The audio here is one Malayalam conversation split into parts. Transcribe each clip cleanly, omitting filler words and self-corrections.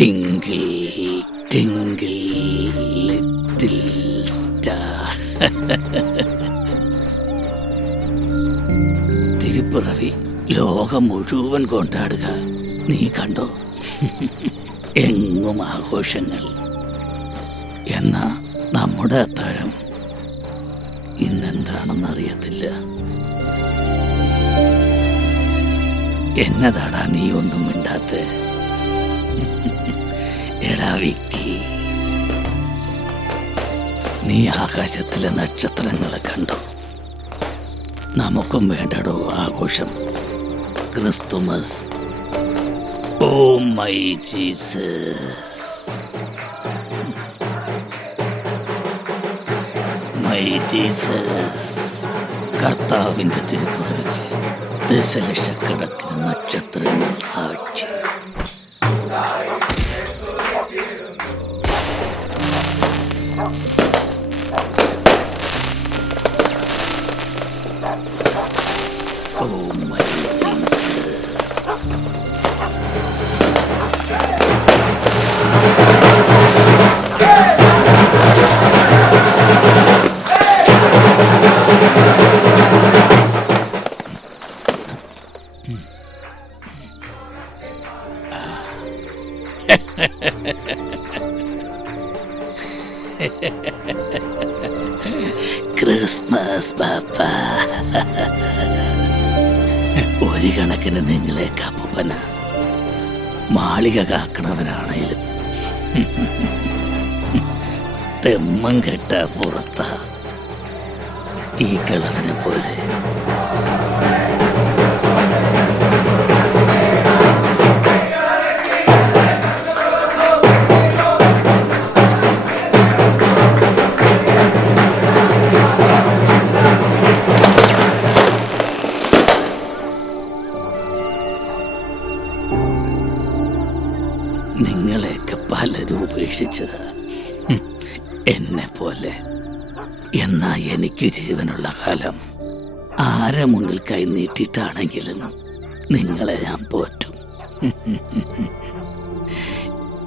Twinkle twinkle little star. തിരുപ്പിറവി ലോകം മുഴുവൻ കൊണ്ടാടുക. നീ കണ്ടോ? എങ്ങും ആഘോഷങ്ങൾ. എന്നാ നമ്മുടെ അത്താഴം ഇന്നെന്താണെന്നറിയത്തില്ല. എന്നതാടാ നീ ഒന്നും മിണ്ടാത്തെ? എടാ വിക്കി, നീ ആകാശത്തിലെ നക്ഷത്രങ്ങളെ കണ്ടോ? നമുക്കും വേണ്ടടോ ആഘോഷം. Christmas. Oh my Jesus, my Jesus. കർത്താവിൻ്റെ തിരുപ്പിറവിക്ക് ദശലക്ഷക്കണക്കിന് നക്ഷത്രങ്ങൾ സാക്ഷി. Oh my Jesus. ക്രിസ്മസ് പാപ്പ. ഒരു കണക്കിന് നിങ്ങളെ കപ്പന മാളിക കാക്കണവനാണേലും തെമ്മം കെട്ട പുറത്ത ഈ കിളവനെ പോലെ. നിങ്ങളെയൊക്കെ പലരും ഉപേക്ഷിച്ചത് എന്നെ പോലെ. എന്നാ എനിക്ക് ജീവനുള്ള കാലം ആരെ മുന്നിൽ കൈ നീട്ടിയിട്ടാണെങ്കിലും നിങ്ങളെ ഞാൻ പോറ്റും.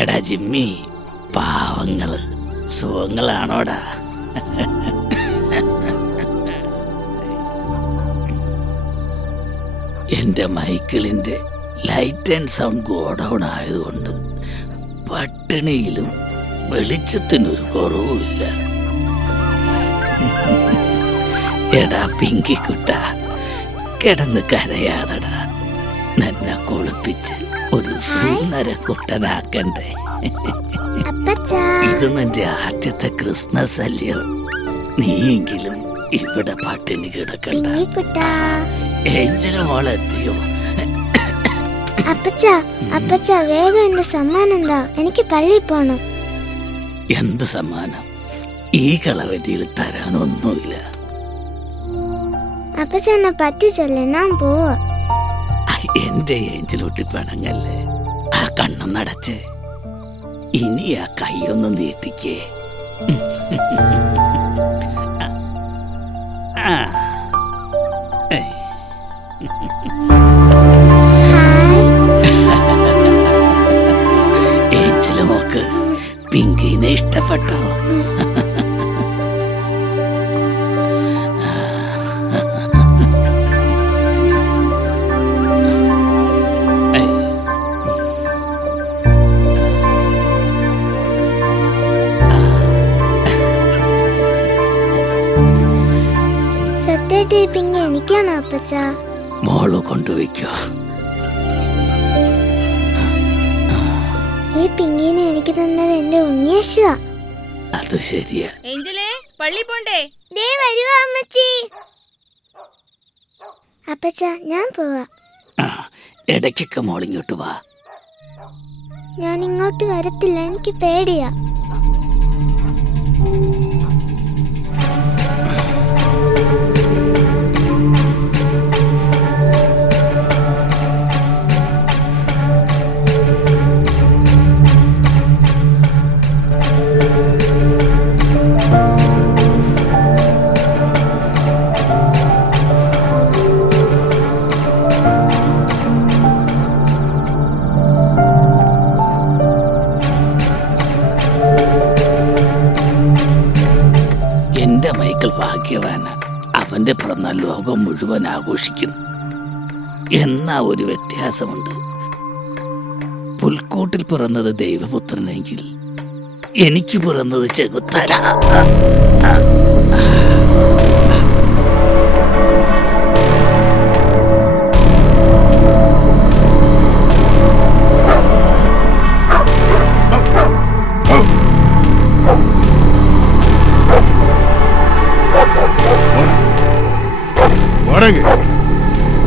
എടാ ജിമ്മി, പാവങ്ങള് സുഖങ്ങളാണോടാ? എൻ്റെ മൈക്കിളിൻ്റെ ലൈറ്റ് ആൻഡ് സൗണ്ട് ഗോഡൗൺ ആയതുകൊണ്ട് പട്ടിണിയിലും വെളിച്ചത്തിനൊരു കുറവുമില്ല. എടാ പിങ്കിക്കുട്ട, കിടന്ന് കരയാതടാ. നിന്നെ കുളിപ്പിച്ച് ഒരു സുന്ദരക്കുട്ടനാക്കണ്ടേ? ഇത് നിന്റെ ആദ്യത്തെ ക്രിസ്മസ് അല്ലയോ? നീയെങ്കിലും ഇവിടെ പട്ടിണി കിടക്കണ്ട. ഏഞ്ചല് മോളെത്തിയോ? അപ്പച്ച വേഗം എന്റെ സമ്മാനം എന്താ? എനിക്ക് പള്ളിയിൽ പോണം. എന്ത് സമ്മാനം? ഈ കളവറ്റിയിൽ തരാനൊന്നുമില്ല. അപ്പച്ച എന്നെ പറ്റിച്ചല്ലേ, ഞാൻ പോവാ. എന്റെ ഏഞ്ചലൂട്ടി പണങ്ങല്ലേ. ആ കണ്ണം നടച്ചേ. ഇനി ആ കൈയൊന്ന് നീട്ടിക്കേ. ഏഞ്ചല് മോക്ക് പിങ്കിനെ ഇഷ്ടപ്പെട്ടോ? സത്യമായിട്ട് ഈ പിങ്കി എനിക്കാണോ അപ്പച്ച? മോള് കൊണ്ടുവയ്ക്കോ. ഈ പിങ്കിനെ എനിക്ക് തന്നത് എന്റെ ഉണ്ണിയേശുവാ. അത് ശരിയാ. ഏഞ്ചലേ, പള്ളി പോണ്ടേ? ദേ വരുവാ അമ്മച്ചി. അപ്പച്ച ഞാൻ പോവാ. ഇടയ്ക്കൊക്കെ മോളിങ്ങോട്ട് വാ. ഞാൻ ഇങ്ങോട്ട് വരത്തില്ല, എനിക്ക് പേടിയാ. എന്റെ മൈക്കിൾ ഭാഗ്യവാന. അവന്റെ പിറന്നാൾ ലോകം മുഴുവൻ ആഘോഷിക്കും. എന്നാ ഒരു വ്യത്യാസമുണ്ട്. പുൽക്കൂട്ടിൽ പിറന്നത് ദൈവപുത്രനെങ്കിൽ എനിക്ക് പിറന്നത് ചെകുത്തല.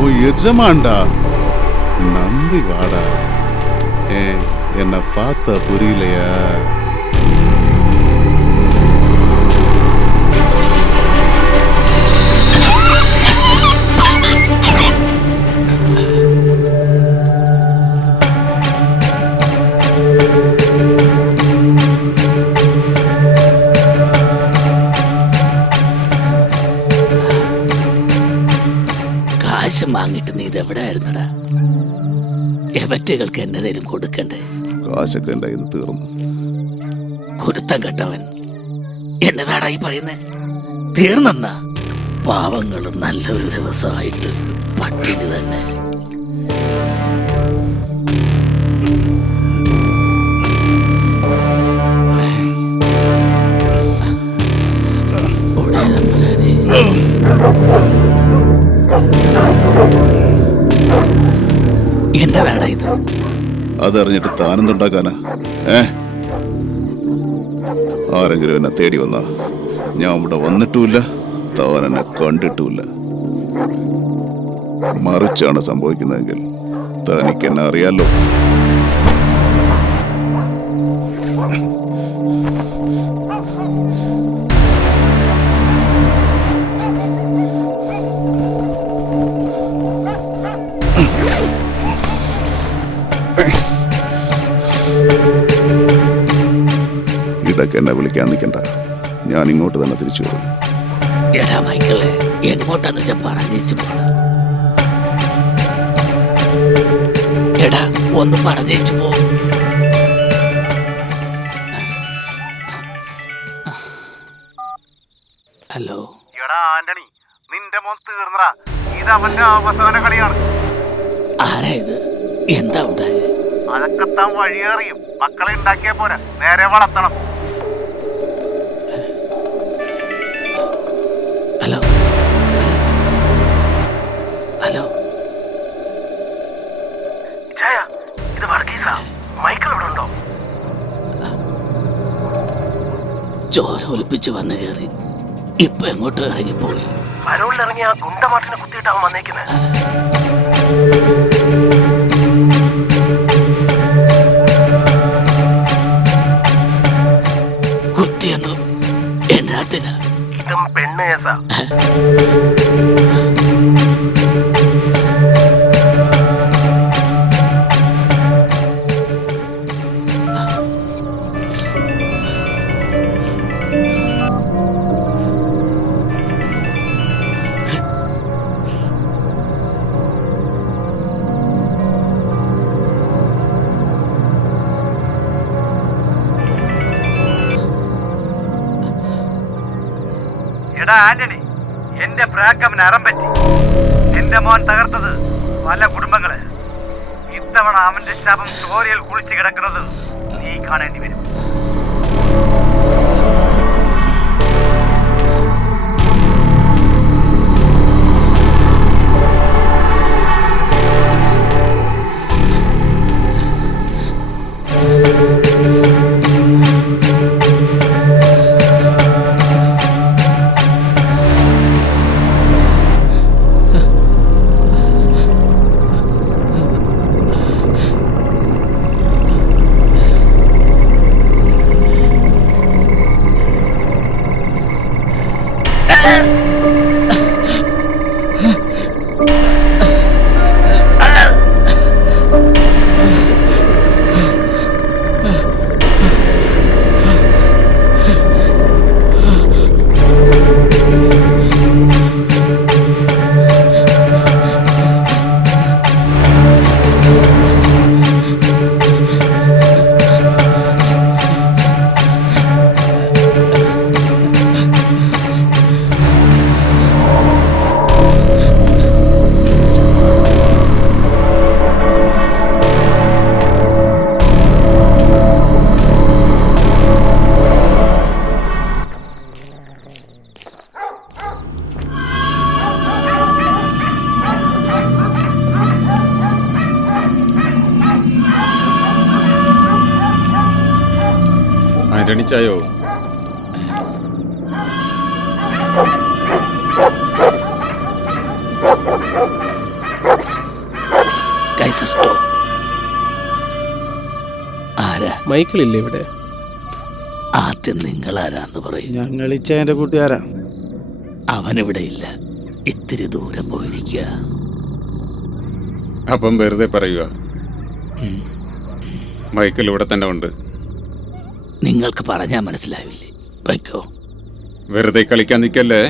ஓ எஜமாண்டா, நம்பி வாடா. என்ன பார்த்தா புரியலையா? കാശ് വാങ്ങിട്ട് നീ ഇതെവിടെ ആയിരുന്നടാ? എവറ്റകൾക്ക് എന്നതേലും കൊടുക്കണ്ടേ? കാശൊക്കെ എൻ്റെ കയ്യിൽ നിന്ന് തീർന്നു. കുരുത്തം കെട്ടവൻ. എന്നതാടാ ഈ പറയുന്നേ? തീർന്നെന്നാ? പാവങ്ങൾ നല്ലൊരു ദിവസമായിട്ട് പട്ടിണി തന്നെ. എന്നതാടാ ഇത്? അതറിഞ്ഞിട്ട് താനെന്തുണ്ടാക്കാനാ? ആരെങ്കിലും എന്നെ തേടി വന്നാ ഞാൻ ഇവിടെ വന്നിട്ടുമില്ല, താൻ എന്നെ കണ്ടിട്ടുമില്ല. മറിച്ചാണ് സംഭവിക്കുന്നതെങ്കിൽ തനിക്ക് എന്നെ അറിയാലോ. ഇടയ്ക്ക് എന്നെ വിളിക്കാൻ നിൽക്കണ്ട, ഞാൻ ഇങ്ങോട്ട് തന്നെ തിരിച്ചു വരും. എടാ മൈക്കിളെ, എങ്ങോട്ടാന്ന് വെച്ചാ പറഞ്ഞേച്ചു പോണ. എടാ ഒന്ന് പറഞ്ഞേച്ചു പോ. ഹലോ. എടാ ആന്റണി, നിന്റെ മോൻ തീർന്നടാ. ഇത് അവന്റെ അവസാന കളിയാണ്. ആരാ ഇത്? എന്താ ഉണ്ടായേ? അതൊക്കെ താൻ വഴിയേറിയും. മക്കളെ ഉണ്ടാക്കിയ പോരാ, നേരെ വളർത്തണം. Hello hello. ഇത് വർഗീസാ. മൈക്കിൾ ഇവിടെ ഉണ്ടോ? ചോര ഒലിപ്പിച്ച് വന്ന് കയറി. ഇപ്പൊ എങ്ങോട്ട് ഇറങ്ങിപ്പോയി? പരോളിലിറങ്ങി ആ ഗുണ്ടമാട്ടിനെ കുത്തിയിട്ടാവും വന്നേക്കുന്നത്. കുത്തിയെന്നും എന്നാത്തിനാ? ഇതും പെണ്ണ് കേസാ. എടാ ആന്റണി, എന്റെ പ്രാക്കവന് അറം പറ്റി. എന്റെ മോൻ തകർത്തത് പല കുടുംബങ്ങള്. ഇത്തവണ അവന്റെ ശവം ചോരയിൽ കുളിച്ചു കിടക്കുന്നത് നീ കാണേണ്ടി വരും. ആന്റണിച്ചായോ? ആരാ? മൈക്കിളില്ലേ ഇവിടെ? ആദ്യം നിങ്ങളാരാന്ന് പറയും. ഞങ്ങൾ ഇച്ചേന്റെ കൂട്ടുകാരാ. അവനിവിടെ ഇല്ല, ഇത്തിരി ദൂരം പോയിരിക്കുക. അപ്പം വെറുതെ പറയുക. മൈക്കിൾ ഇവിടെ തന്നെ ഉണ്ട്. നിങ്ങൾക്ക് പറഞ്ഞാൽ മനസ്സിലാവില്ലേ? വയ്ക്കോ. വെറുതെ കളിക്കാൻ നിൽക്കല്ലേ.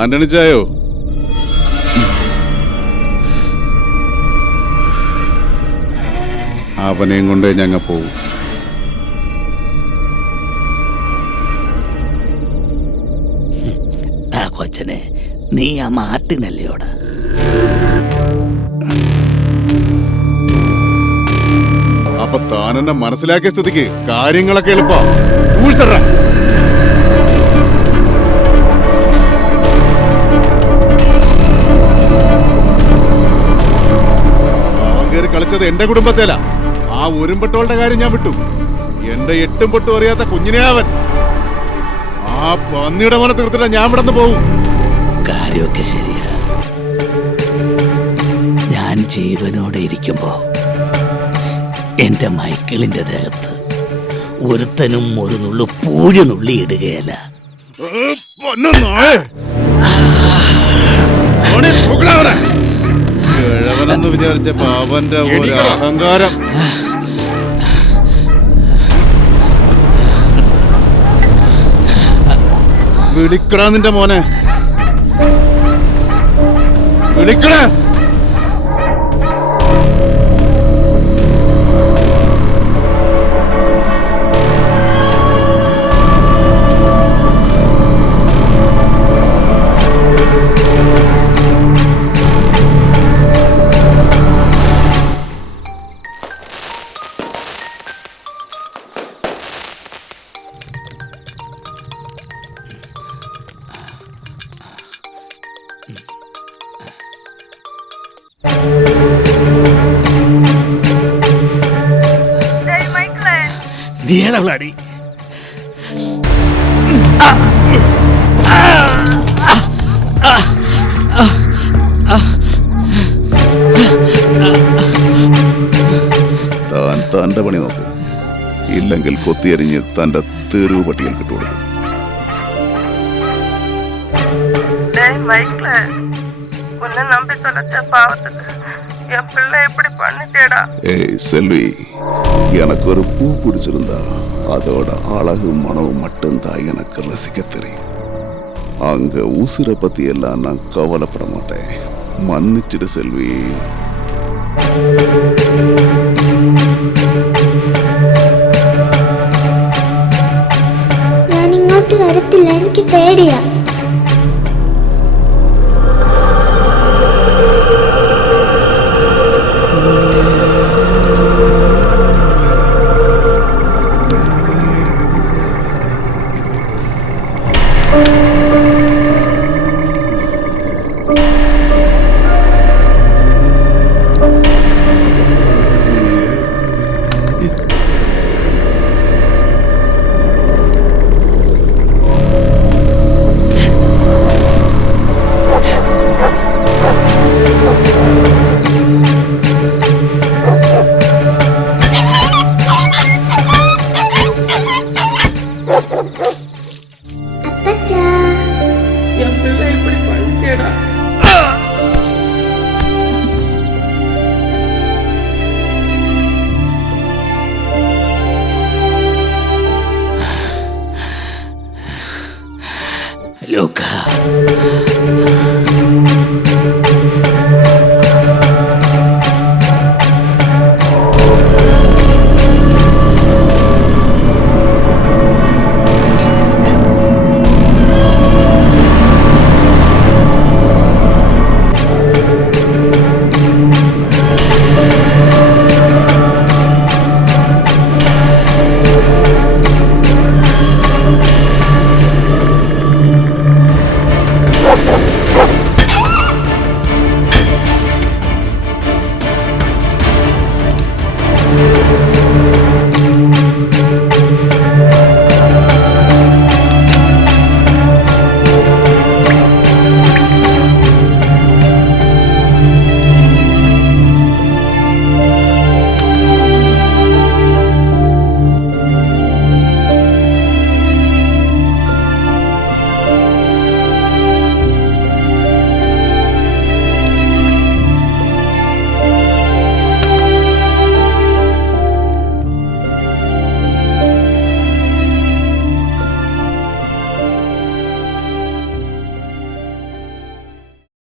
ആന്റണി ചായോ? അവനെയും കൊണ്ട് ഞങ്ങൾ പോവും. ആ കൊച്ചനെ നീ ആ മാട്ടിനല്ലയോടാ. അപ്പൊ താനെന്നെ മനസ്സിലാക്കിയ സ്ഥിതിക്ക് കാര്യങ്ങളൊക്കെ എളുപ്പാ. അവൻ കയറി കളിച്ചത് എന്റെ കുടുംബത്തേല. ആ ഒരുമ്പെട്ടോളുടെ കാര്യം ഞാൻ വിട്ടു. എന്റെ എട്ടും പൊട്ടും അറിയാത്ത കുഞ്ഞിനെ അവൻ. ആ പന്നിയുടെ മോനെ തീർത്തിട്ട് ഞാൻ ഇവിടെ നിന്ന് പോവും. കാര്യമൊക്കെ ശരിയാ. ഞാൻ ജീവനോടെ ഇരിക്കുമ്പോ എന്റെ മൈക്കിളിന്റെ ദേഹത്ത് ഒരുത്തനും ഒരു നുള്ളു പൂഴി നുള്ളി ഇടുകയല്ല. കിഴവനെന്ന് വിചാരിച്ചപ്പോ അവന്റെ ഒരു അഹങ്കാരം. വിളിക്കടാ നിന്റെ മോനെ, വിളിക്കടാ. നീ ഏതാടി? താൻ തന്റെ പണി നോക്ക്. ഇല്ലെങ്കിൽ കൊത്തിയരിഞ്ഞ് തന്റെ തെരുവ് പട്ടികയിൽ കിട്ടുകൊടുക്കും. ஏய் செல்வி, எனக்கு ஒரு பூ பிடிச்சிருந்தா அதோட அழகு மனமும் மட்டும்தான் எனக்கு ரசிக்க தெரியும். அங்க உசுரை பத்தி எல்லாம் நான் கவலைப்பட மாட்டேன். மன்னிச்சிடு செல்வி. ഞാൻ ഇങ്ങോട്ട് വരത്തില്ല, എനിക്ക് പേടിയാ. Luca.